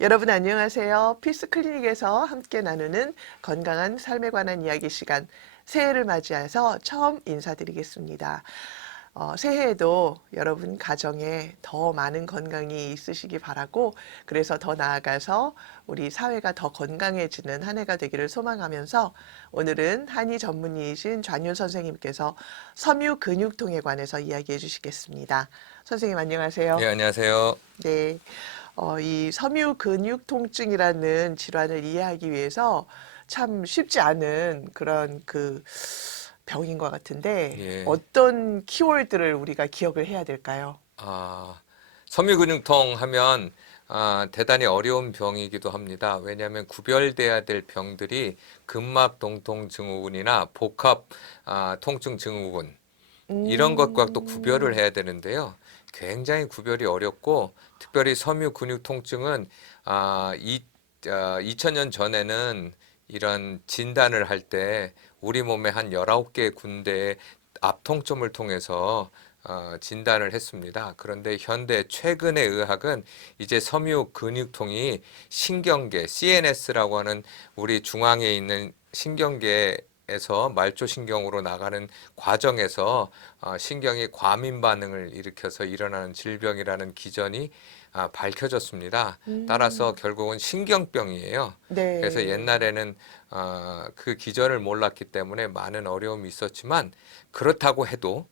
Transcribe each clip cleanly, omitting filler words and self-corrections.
여러분 안녕하세요. 피스 클리닉에서 함께 나누는 건강한 삶에 관한 이야기 시간, 새해를 맞이해서 처음 인사드리겠습니다. 새해에도 여러분 가정에 더 많은 건강이 있으시기 바라고, 그래서 더 나아가서 우리 사회가 더 건강해지는 한 해가 되기를 소망하면서 오늘은 한의 전문의이신 좌윤 선생님께서 섬유 근육통에 관해서 이야기해 주시겠습니다. 선생님 안녕하세요. 예, 안녕하세요. 네. 이 섬유 근육 통증이라는 질환을 이해하기 위해서 참 쉽지 않은 그런 병인 것 같은데 예. 어떤 키워드를 우리가 기억을 해야 될까요? 섬유근육통 하면 대단히 어려운 병이기도 합니다. 왜냐하면 구별돼야 될 병들이 근막 동통 증후군이나 복합 통증 증후군 이런 것과 또 구별을 음, 해야 되는데요. 굉장히 구별이 어렵고 특별히 섬유 근육 통증은 2000년 전에는 이런 진단을 할 때 우리 몸의 한 19개 군데의 압통점을 통해서 진단을 했습니다. 그런데 현대 최근의 의학은 이제 섬유 근육통이 신경계, CNS라고 하는 우리 중앙에 있는 신경계에서 말초신경으로 나가는 과정에서 신경이 과민 반응을 일으켜서 일어나는 질병이라는 기전이 밝혀졌습니다. 따라서 음, 결국은 신경병이에요. 그래서 네. 옛날에는 그 기전을 몰랐기 때문에 많은 어려움이 있었지만 그렇다고 해도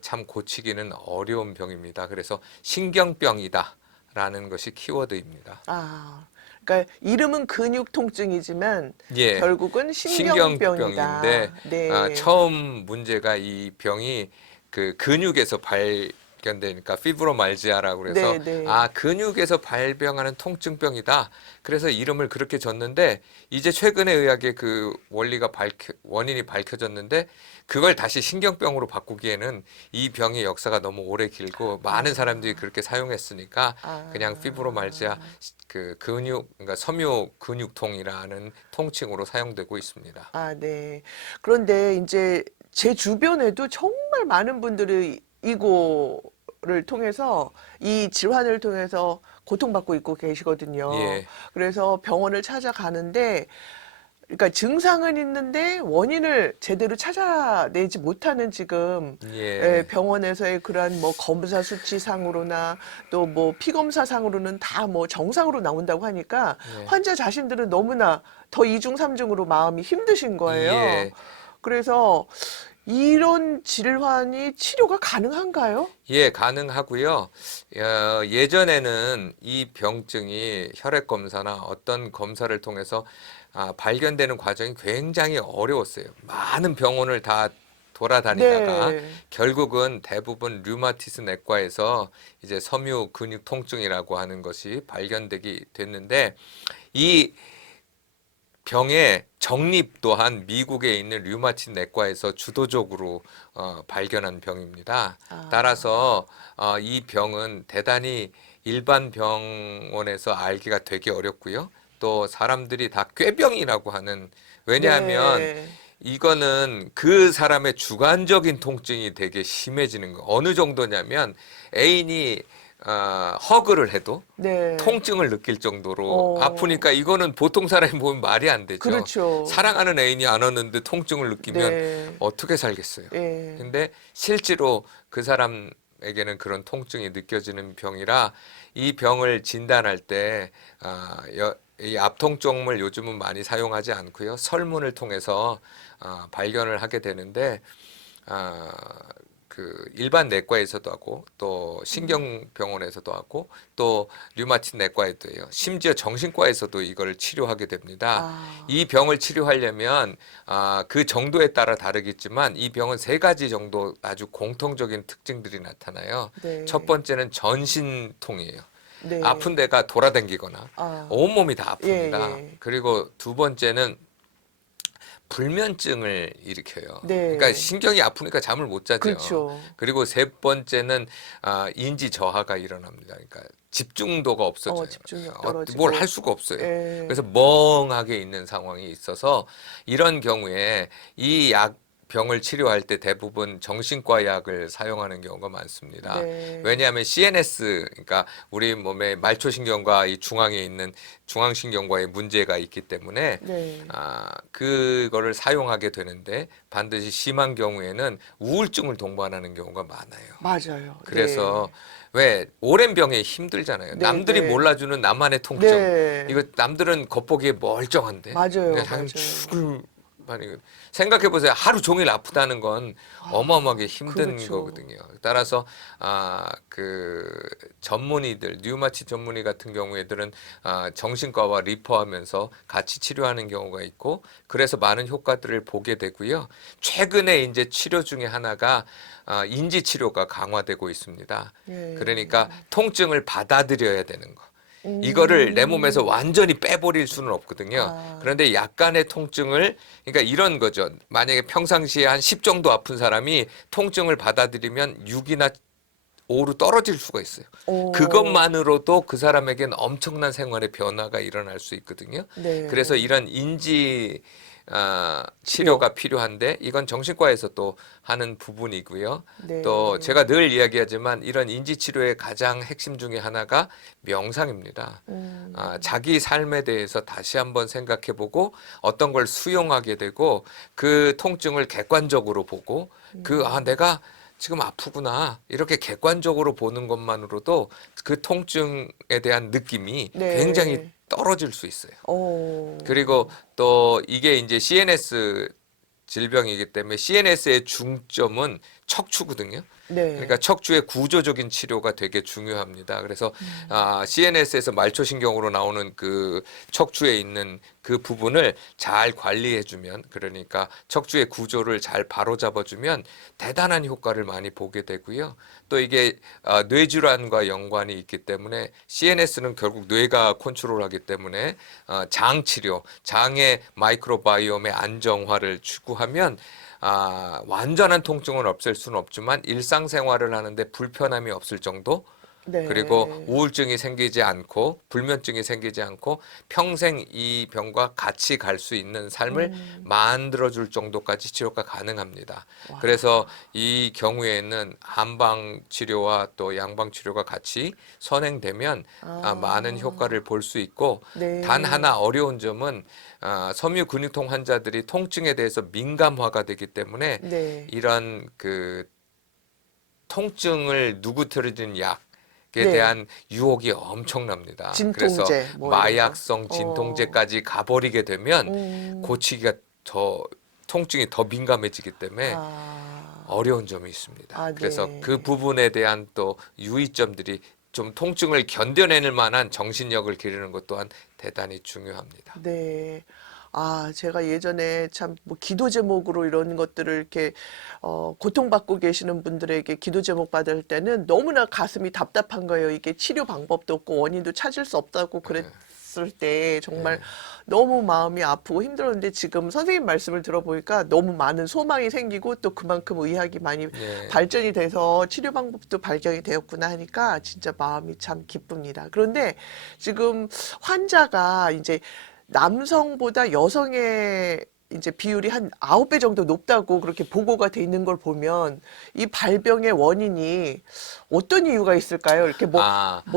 참 고치기는 어려운 병입니다. 그래서 신경병이다라는 것이 키워드입니다. 아, 그러니까 이름은 근육 통증이지만 예, 결국은 신경병인데 신경병이다. 네. 처음 문제가 이 병이 그 근육에서 발견되니까 피브로말지아라고 그래서 네, 네. 근육에서 발병하는 통증병이다. 그래서 이름을 그렇게 줬는데 이제 최근에 의학의 그 원인이 밝혀졌는데 그걸 다시 신경병으로 바꾸기에는 이 병의 역사가 너무 오래 길고 많은 사람들이 아, 그렇게 사용했으니까 그냥 피브로말지아 아. 그러니까 섬유 근육통이라는 통칭으로 사용되고 있습니다. 아, 네. 그런데 이제 제 주변에도 정말 많은 분들이 이거를 통해서 이 질환을 통해서 고통받고 있고 계시거든요. 예, 그래서 병원을 찾아가는데 그러니까 증상은 있는데 원인을 제대로 찾아내지 못하는 지금 예, 병원에서의 그러한 뭐 검사 수치상으로나 또 뭐 피검사상으로는 다 뭐 정상으로 나온다고 하니까 예, 환자 자신들은 너무나 더 이중 삼중으로 마음이 힘드신 거예요. 예, 그래서 이런 질환이 치료가 가능한가요? 예, 가능하고요. 예전에는 이 병증이 혈액 검사나 어떤 검사를 통해서 발견되는 과정이 굉장히 어려웠어요. 많은 병원을 다 돌아다니다가 네. 결국은 대부분 류마티스 내과에서 이제 섬유 근육 통증이라고 하는 것이 발견되게 됐는데 이 병의 정립 또한 미국에 있는 류마티스 내과에서 주도적으로 발견한 병입니다. 아, 따라서 이 병은 대단히 일반 병원에서 알기가 되게 어렵고요. 또 사람들이 다 꾀병이라고 하는 왜냐하면 네. 이거는 그 사람의 주관적인 통증이 되게 심해지는 거. 어느 정도냐면 애인이 허그를 해도 네. 통증을 느낄 정도로 어, 아프니까 이거는 보통 사람이 보면 말이 안 되죠. 그렇죠. 사랑하는 애인이 안 왔는데 통증을 느끼면 네. 어떻게 살겠어요. 예. 근데 실제로 그 사람에게는 그런 통증이 느껴지는 병이라 이 병을 진단할 때 이 압통정물 요즘은 많이 사용하지 않고요. 설문을 통해서 발견을 하게 되는데 아, 그 일반 내과에서도 하고 또 음. 신경병원에서도 하고 또 류마티스 내과에도 해요. 심지어 정신과에서도 이걸 치료하게 됩니다. 아, 이 병을 치료하려면 그 정도에 따라 다르겠지만 이 병은 세 가지 정도 아주 공통적인 특징들이 나타나요. 첫 네. 번째는 전신통이에요. 아픈 네. 데가 돌아다니거나 아, 온몸이 다 예, 아픕니다. 예. 그리고 두 번째는 불면증을 일으켜요. 그러니까 네. 신경이 아프니까 잠을 못 자죠. 그렇죠. 그리고 세 번째는 인지 저하가 일어납니다. 그러니까 집중도가 없어져요. 집중력 뭘 할 떨어지고. 수가 없어요. 그래서 예. 멍하게 있는 상황이 있어서 이런 경우에 이 약 병을 치료할 때 대부분 정신과 약을 사용하는 경우가 많습니다. 네. 왜냐하면 CNS, 그러니까 우리 몸의 말초신경과 이 중앙에 있는 중앙신경과의 문제가 있기 때문에 네. 그거를 사용하게 되는데 반드시 심한 경우에는 우울증을 동반하는 경우가 많아요. 맞아요. 그래서 왜 오랜 병에 힘들잖아요. 네, 남들이 네. 몰라주는 나만의 통증. 네. 이거 남들은 겉보기에 멀쩡한데 맞아요. 그냥 자기는 맞아요. 죽을 많이 생각해 보세요. 하루 종일 아프다는 건 어마어마하게 힘든 그렇죠. 거거든요. 따라서 그 전문의들, 류마티 전문의 같은 경우에들은 정신과와 리퍼하면서 같이 치료하는 경우가 있고 그래서 많은 효과들을 보게 되고요. 최근에 이제 치료 중에 하나가 인지 치료가 강화되고 있습니다. 예. 그러니까 통증을 받아들여야 되는 거. 이거를 내 몸에서 음. 완전히 빼버릴 수는 없거든요. 아. 그런데 약간의 통증을, 그러니까 이런 거죠. 만약에 평상시에 한 10 정도 아픈 사람이 통증을 받아들이면 6이나 5로 떨어질 수가 있어요. 오. 그것만으로도 그 사람에게는 엄청난 생활의 변화가 일어날 수 있거든요. 네. 그래서 이런 인지 치료. 치료가 필요한데 이건 정신과에서 또 하는 부분이고요. 네. 또 제가 늘 이야기하지만 이런 인지 치료의 가장 핵심 중에 하나가 명상입니다. 자기 삶에 대해서 다시 한번 생각해보고 어떤 걸 수용하게 되고 그 통증을 객관적으로 보고 내가 지금 아프구나 이렇게 객관적으로 보는 것만으로도 그 통증에 대한 느낌이 네. 굉장히 떨어질 수 있어요. 오. 그리고 또 이게 이제 CNS 질병이기 때문에 CNS의 중점은 척추거든요. 네. 그러니까 척추의 구조적인 치료가 되게 중요합니다. 그래서 CNS에서 말초신경으로 나오는 그 척추에 있는 그 부분을 잘 관리해주면, 그러니까 척추의 구조를 잘 바로잡아주면 대단한 효과를 많이 보게 되고요. 또 이게 뇌질환과 연관이 있기 때문에 CNS는 결국 뇌가 컨트롤하기 때문에 장 치료, 장의 마이크로바이옴의 안정화를 추구하면 완전한 통증은 없앨 수는 없지만 일상생활을 하는데 불편함이 없을 정도, 네. 그리고 우울증이 생기지 않고 불면증이 생기지 않고 평생 이 병과 같이 갈 수 있는 삶을 만들어줄 정도까지 치료가 가능합니다. 와. 그래서 이 경우에는 한방 치료와 또 양방 치료가 같이 선행되면 많은 효과를 볼 수 있고, 네. 단 하나 어려운 점은 섬유 근육통 환자들이 통증에 대해서 민감화가 되기 때문에 네. 이런 그 통증을 누구트려진 약에 네. 대한 유혹이 엄청납니다. 그래서 진통제 뭐 이런 거. 마약성 진통제까지 가버리게 되면 고치기가 통증이 더 민감해지기 때문에 어려운 점이 있습니다. 그래서 네. 그 부분에 대한 또 유의점들이 좀 통증을 견뎌내는 만한 정신력을 기르는 것 또한 대단히 중요합니다. 네. 제가 예전에 참 뭐 기도 제목으로 이런 것들을 이렇게 고통받고 계시는 분들에게 기도 제목 받을 때는 너무나 가슴이 답답한 거예요. 이게 치료 방법도 없고 원인도 찾을 수 없다고 그랬을 때 정말 너무 마음이 아프고 힘들었는데 지금 선생님 말씀을 들어보니까 너무 많은 소망이 생기고 또 그만큼 의학이 많이 발전이 돼서 치료 방법도 발견이 되었구나 하니까 진짜 마음이 참 기쁩니다. 그런데 지금 환자가 이제 남성보다 여성의 이제 비율이 한 9배 정도 높다고 그렇게 보고가 돼 있는 걸 보면 이 발병의 원인이 어떤 이유가 있을까요? 이렇게 뭐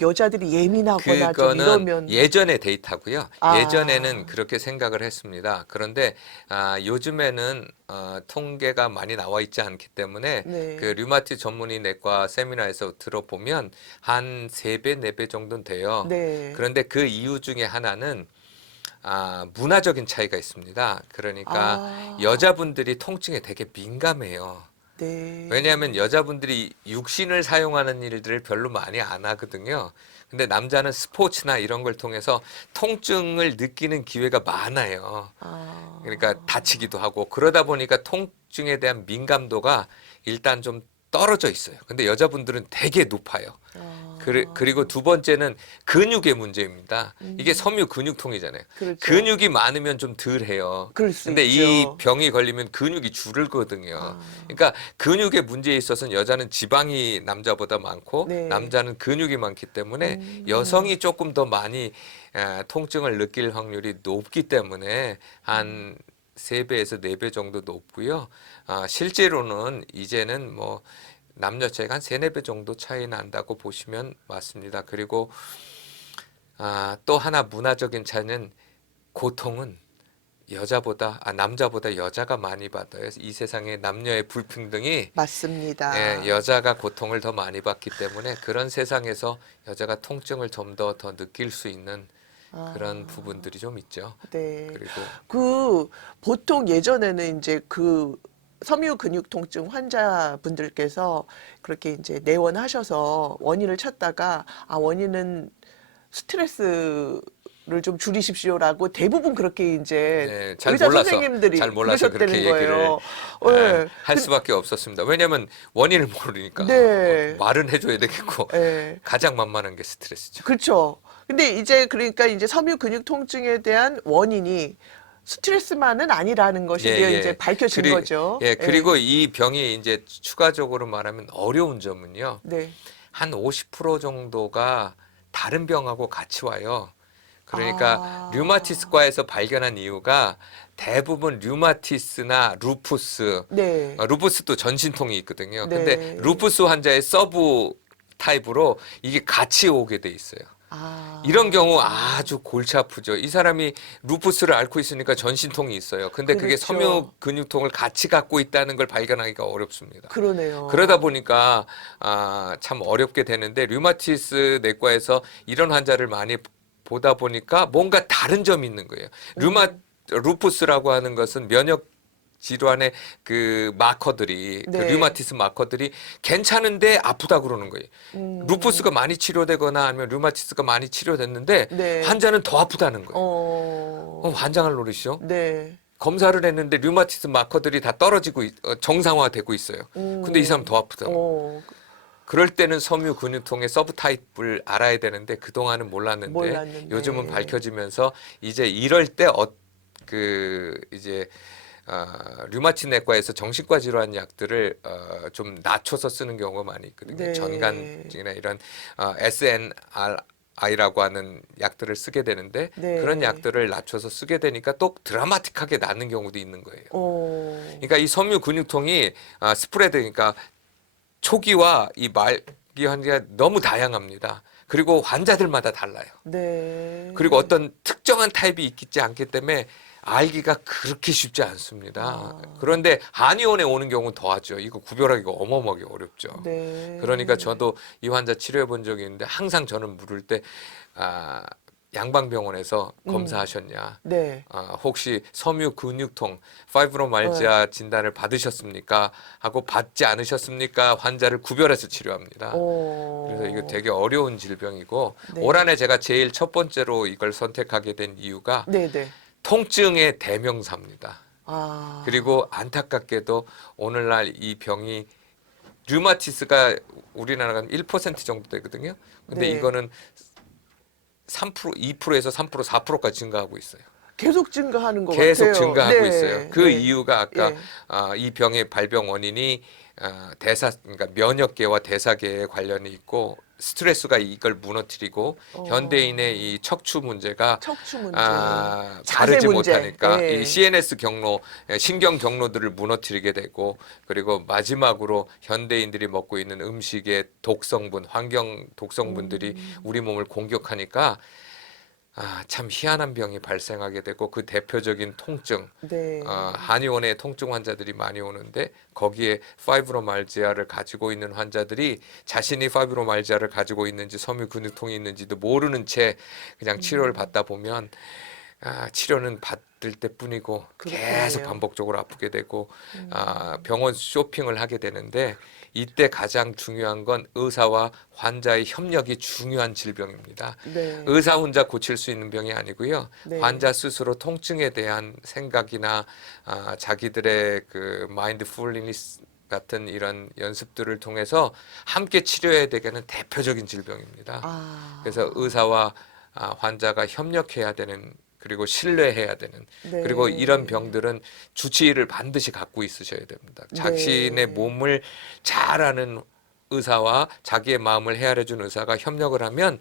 여자들이 예민하거나 좀 그거는 이러면 예전의 데이터고요. 아. 예전에는 그렇게 생각을 했습니다. 그런데 요즘에는 통계가 많이 나와 있지 않기 때문에 네. 그 류마티 전문의 내과 세미나에서 들어보면 한 3배, 4배 정도는 돼요. 네. 그런데 그 이유 중에 하나는 문화적인 차이가 있습니다. 그러니까 여자분들이 통증에 되게 민감해요. 네. 왜냐하면 여자분들이 육신을 사용하는 일들을 별로 많이 안 하거든요. 근데 남자는 스포츠나 이런 걸 통해서 통증을 느끼는 기회가 많아요. 그러니까 다치기도 하고 그러다 보니까 통증에 대한 민감도가 일단 좀 떨어져 있어요. 근데 여자분들은 되게 높아요. 그리고 두 번째는 근육의 문제입니다. 이게 섬유 근육통이잖아요. 그렇죠. 근육이 많으면 좀 덜해요. 그럴 수 근데 있죠. 이 병이 걸리면 근육이 줄거든요. 그러니까 근육의 문제에 있어서는 여자는 지방이 남자보다 많고 네. 남자는 근육이 많기 때문에 여성이 조금 더 많이 통증을 느낄 확률이 높기 때문에 한 3배에서 4배 정도 높고요. 실제로는 이제는 뭐 남녀 차이가 한 3, 4배 정도 차이 난다고 보시면 맞습니다. 그리고 또 하나 문화적인 차이는 고통은 남자보다 여자가 많이 받아요. 이 세상에 남녀의 불평등이 맞습니다. 여자가 고통을 더 많이 받기 때문에 그런 세상에서 여자가 통증을 좀 더 느낄 수 있는 그런 부분들이 좀 있죠. 네. 그리고 그 보통 예전에는 이제 그 섬유 근육 통증 환자분들께서 그렇게 이제 내원하셔서 원인을 찾다가 원인은 스트레스를 좀 줄이십시오라고 대부분 그렇게 이제 네, 의사 선생님들이 잘 몰라서 그렇게 그러셨다는 얘기를 거예요. 예. 할 수밖에 없었습니다. 왜냐하면 원인을 모르니까 네. 말은 해줘야 되겠고 예. 가장 만만한 게 스트레스죠. 그렇죠. 근데 이제 그러니까 이제 섬유 근육 통증에 대한 원인이 스트레스만은 아니라는 것이 이제 밝혀진 거죠. 그리고 이 병이 이제 추가적으로 말하면 어려운 점은요. 네. 한 50% 정도가 다른 병하고 같이 와요. 그러니까 류마티스과에서 발견한 이유가 대부분 류마티스나 루푸스, 네. 루푸스도 전신통이 있거든요. 근데 네. 루푸스 환자의 서브 타입으로 이게 같이 오게 돼 있어요. 아. 이런 경우 아주 골치 아프죠. 이 사람이 루푸스를 앓고 있으니까 전신통이 있어요. 근데 그게 그렇죠. 섬유 근육통을 같이 갖고 있다는 걸 발견하기가 어렵습니다. 그러네요. 그러다 보니까 참 어렵게 되는데 류마티스 내과에서 이런 환자를 많이 보다 보니까 뭔가 다른 점이 있는 거예요. 루푸스라고 하는 것은 면역 질환의 그 마커들이 그 네. 류마티스 마커들이 괜찮은데 아프다 그러는 거예요. 루푸스가 많이 치료되거나 아니면 류마티스가 많이 치료됐는데 네. 환자는 더 아프다는 거예요. 환장할 노릇이죠. 네. 검사를 했는데 류마티스 마커들이 다 떨어지고 정상화되고 있어요. 근데 이 사람 더 아프다. 그럴 때는 섬유 근육통의 서브 타입을 알아야 되는데 그동안은 몰랐는데 요즘은 밝혀지면서 이제 이럴 때 류마티 내과에서 정신과 질환 약들을 좀 낮춰서 쓰는 경우가 많이 있거든요. 네. 전간증이나 이런 SNRI라고 하는 약들을 쓰게 되는데 네. 그런 약들을 낮춰서 쓰게 되니까 또 드라마틱하게 낫는 경우도 있는 거예요. 그러니까 이 섬유 근육통이 스프레드, 그러니까 초기와 이 말기 환자가 너무 다양합니다. 그리고 환자들마다 달라요. 네. 그리고 어떤 특정한 타입이 있지 않기 때문에 알기가 그렇게 쉽지 않습니다. 그런데 한의원에 오는 경우는 더하죠. 이거 구별하기가 어마어마하게 어렵죠. 네. 그러니까 저도 이 환자 치료해 본 적이 있는데 항상 저는 물을 때 양방병원에서 검사하셨냐? 네. 혹시 섬유 근육통, 파이브로말지아 진단을 받으셨습니까? 하고 받지 않으셨습니까? 환자를 구별해서 치료합니다. 그래서 이거 되게 어려운 질병이고 네. 올 한해 제가 제일 첫 번째로 이걸 선택하게 된 이유가 네. 통증의 대명사입니다. 아. 그리고 안타깝게도 오늘날 이 병이 류마티스가 우리나라가 1% 정도 되거든요. 근데 네. 이거는 3%, 2%에서 3%, 4%까지 증가하고 있어요. 계속 증가하는 것 계속 같아요. 증가하고 네. 있어요. 그 네. 이유가 아까 이 병의 발병 원인이 그러니까 면역계와 대사계에 관련이 있고 스트레스가 이걸 무너뜨리고 현대인의 이 척추 문제가 척추 문제, 바르지 자세 문제. 못하니까 네. 이 CNS 경로, 신경 경로들을 무너뜨리게 되고 그리고 마지막으로 현대인들이 먹고 있는 음식의 독성분, 환경 독성분들이 우리 몸을 공격하니까 참 희한한 병이 발생하게 되고 그 대표적인 통증, 네. 한의원에 통증 환자들이 많이 오는데 거기에 파이브로말지아를 가지고 있는 환자들이 자신이 파이브로말지아를 가지고 있는지 섬유 근육통이 있는지도 모르는 채 그냥 치료를 받다 보면 치료는 받을 때뿐이고 계속 반복적으로 아프게 되고 병원 쇼핑을 하게 되는데 이때 가장 중요한 건 의사와 환자의 협력이 중요한 질병입니다. 네. 의사 혼자 고칠 수 있는 병이 아니고요. 네. 환자 스스로 통증에 대한 생각이나 자기들의 그 마인드풀니스 같은 이런 연습들을 통해서 함께 치료해야 되는 대표적인 질병입니다. 그래서 의사와 환자가 협력해야 되는, 그리고 신뢰해야 되는, 네. 그리고 이런 병들은 주치의를 반드시 갖고 있으셔야 됩니다. 자신의 몸을 잘 아는 의사와 자기의 마음을 헤아려 준 의사가 협력을 하면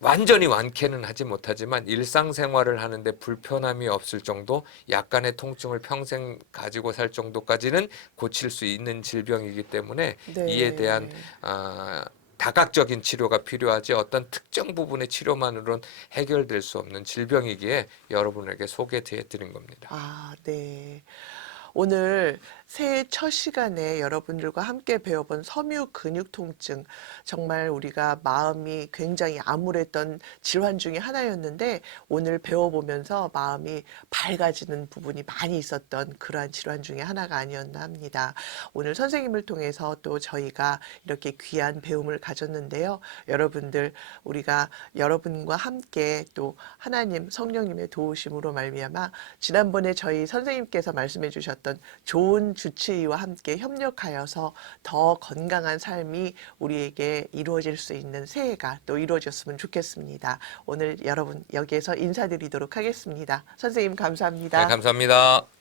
완전히 완쾌는 하지 못하지만 일상생활을 하는데 불편함이 없을 정도, 약간의 통증을 평생 가지고 살 정도까지는 고칠 수 있는 질병이기 때문에 이에 대한 네. 다각적인 치료가 필요하지 어떤 특정 부분의 치료만으로는 해결될 수 없는 질병이기에 여러분에게 소개해 드린 겁니다. 아, 네. 오늘 새해 첫 시간에 여러분들과 함께 배워본 섬유 근육 통증, 정말 우리가 마음이 굉장히 암울했던 질환 중에 하나였는데 오늘 배워보면서 마음이 밝아지는 부분이 많이 있었던 그러한 질환 중에 하나가 아니었나 합니다. 오늘 선생님을 통해서 또 저희가 이렇게 귀한 배움을 가졌는데요. 여러분들, 우리가 여러분과 함께 또 하나님 성령님의 도우심으로 말미암아 지난번에 저희 선생님께서 말씀해 주셨던 좋은 주치의와 함께 협력하여서 더 건강한 삶이 우리에게 이루어질 수 있는 새해가 또 이루어졌으면 좋겠습니다. 오늘 여러분 여기에서 인사드리도록 하겠습니다. 선생님 네, 감사합니다. 감사합니다.